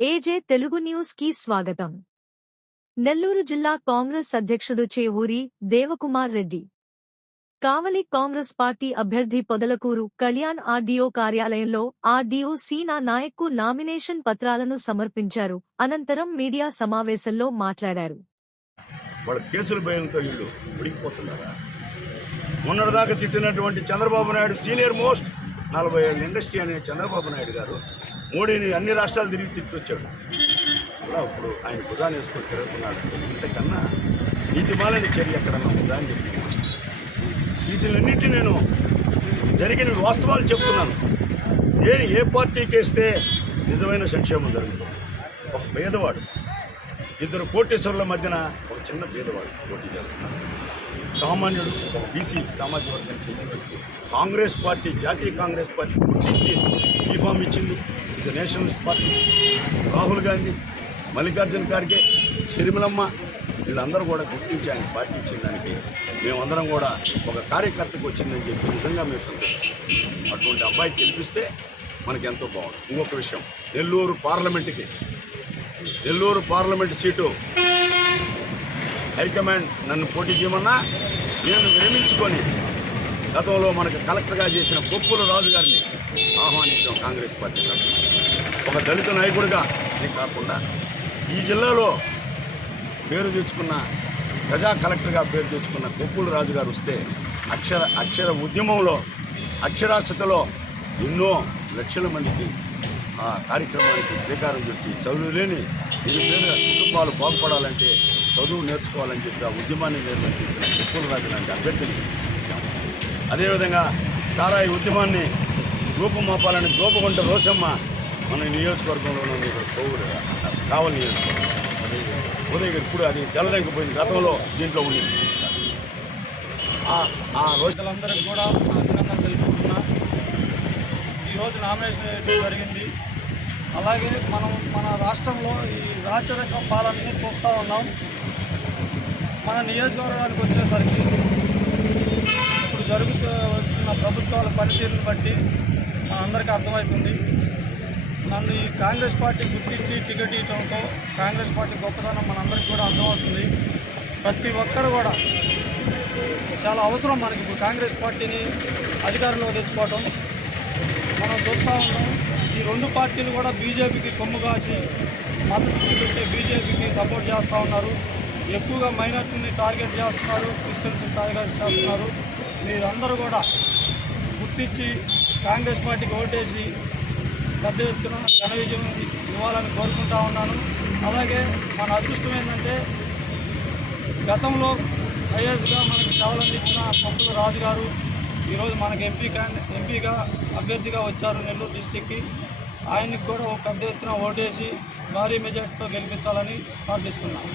ఏజే Telugu news కి స్వాగతం. నెల్లూరు జిల్లా కాంగ్రెస్ అధ్యక్షుడు చేవూరి దేవకుమార్ రెడ్డి కావలి కాంగ్రెస్ పార్టీ అభ్యర్థి పొదలకూరు కళ్యాణ్ ఆర్డీఓ కార్యాలయంలో ఆర్డీఓ సీనా నాయక్కు నామినేషన్ పత్రాలను సమర్పించారు. అనంతరం మీడియా సమావేశంలో మాట్లాడారు. మొన్నటిదాకా తిట్టినటువంటి చంద్రబాబు నాయుడు సీనియర్ మోస్ట్ 40 ఏళ్ళ ఇండస్ట్రీ అనే చంద్రబాబు నాయుడు గారు మోడీని అన్ని రాష్ట్రాలు తిరిగి తిట్టొచ్చాడు. అలా ఇప్పుడు ఆయన భుజాన్ని వేసుకొని తిరుగుతున్నాడు. ఇంతకన్నా నీతిమాలని చర్య ఎక్కడన్నా ఉందా అని చెప్పి వీటిలన్నింటినీ నేను జరిగిన వాస్తవాలు చెప్తున్నాను. ఏ పార్టీకి వేస్తే నిజమైన సంక్షేమం జరుగుతుంది. ఒక పేదవాడు, ఇద్దరు కోటేశ్వరుల మధ్యన ఒక చిన్న పేదవాడు పోటీ చేస్తున్నాడు. సామాన్యుడు, ఒక బీసీ సామాజిక వర్గానికి చెందిన వ్యక్తి. కాంగ్రెస్ పార్టీ, జాతీయ కాంగ్రెస్ పార్టీ గుర్తించి యూనిఫామ్ ఇచ్చింది. Is Nationalist party. Rahul Gandhi, Mallikarjuna Kharge, షర్మిలమ్మ వీళ్ళందరూ కూడా గుర్తించి ఆయన పార్టీ ఇచ్చిన దానికి మేమందరం కూడా ఒక కార్యకర్తకు వచ్చిందని చెప్పి నిజంగా మేము సంతోషం. అటువంటి అబ్బాయి గెలిపిస్తే మనకి ఎంతో బాగుంది. ఇంకొక విషయం, నెల్లూరు పార్లమెంట్ సీటు హైకమాండ్ నన్ను పోటీ చేయమన్నా నేను విరమించుకొని గతంలో మనకు కలెక్టర్గా చేసిన కొప్పుల రాజు గారిని ఆహ్వానించాం కాంగ్రెస్ పార్టీ తరఫున. ఒక దళిత నాయకుడిగా ఇది కాకుండా ఈ జిల్లాలో పేరు తెచ్చుకున్న ప్రజా కలెక్టర్గా పేరు తెచ్చుకున్న కొప్పుల రాజు గారు వస్తే అక్షర ఉద్యమంలో అక్షరాస్యతలో ఎన్నో లక్షల మందికి ఆ కార్యక్రమానికి శ్రీకారం చుట్టి చదువు లేని నిరుపేద కుటుంబాలు బాగుపడాలంటే చదువు నేర్చుకోవాలని చెప్పి ఆ ఉద్యమాన్ని నిర్వర్తించిన కొప్పుల రాజు లాంటి అభ్యర్థిని. అదేవిధంగా సారాయి ఉద్యమాన్ని రూపుమాపాలని గోపగుంట రోసమ్మ మన నియోజకవర్గంలో కావలి నియోజకవర్గం ఉదయగిరి, ఇప్పుడు అది తెల్లరెంకపోయింది, గతంలో దీంట్లో ఉండింది. ఆ రోజులందరికీ కూడా అభినందనలు తెలుపుకుంటున్నా. ఈరోజు నామినేషన్ వేయడం జరిగింది. అలాగే మన రాష్ట్రంలో ఈ రాచరిక పాలనని చూస్తూ ఉన్నాం. మన నియోజకవర్గానికి వచ్చేసరికి ఇప్పుడు జరుగుతున్న ప్రభుత్వాల పనితీరుని బట్టి మనందరికీ అర్థమవుతుంది. నన్ను ఈ కాంగ్రెస్ పార్టీ గుర్తించి టికెట్ ఇవ్వడంతో కాంగ్రెస్ పార్టీ గొప్పతనం మనందరికీ కూడా అర్థమవుతుంది. ప్రతి ఒక్కరు కూడా చాలా అవసరం మనకి ఇప్పుడు కాంగ్రెస్ పార్టీని అధికారంలో తెచ్చుకోవటం. మనం చూస్తూ ఉన్నాం, ఈ రెండు పార్టీలు కూడా బీజేపీకి కొమ్ము కాసి మద్దతు పెట్టే బీజేపీకి సపోర్ట్ చేస్తూ ఉన్నారు. ఎక్కువగా మైనార్టీని టార్గెట్ చేస్తున్నారు, క్రిస్టియన్స్ని టార్గెట్ చేస్తున్నారు. మీరందరూ కూడా గుర్తించి కాంగ్రెస్ పార్టీకి ఓటేసి పెద్ద ఎత్తున ఘన విజయం ఇవ్వాలని కోరుకుంటా ఉన్నాను. అలాగే మన అదృష్టం ఏంటంటే గతంలో ఐఏఎస్గా మనకి సేవలు అందించిన కొప్పుల రాజు గారు ఈరోజు మనకి ఎంపీగా అభ్యర్థిగా వచ్చారు నెల్లూరు డిస్టిక్కి. ఆయనకి కూడా ఒక పెద్ద ఎత్తున ఓటేసి భారీ మెజార్టీతో గెలిపించాలని ప్రార్థిస్తున్నాను.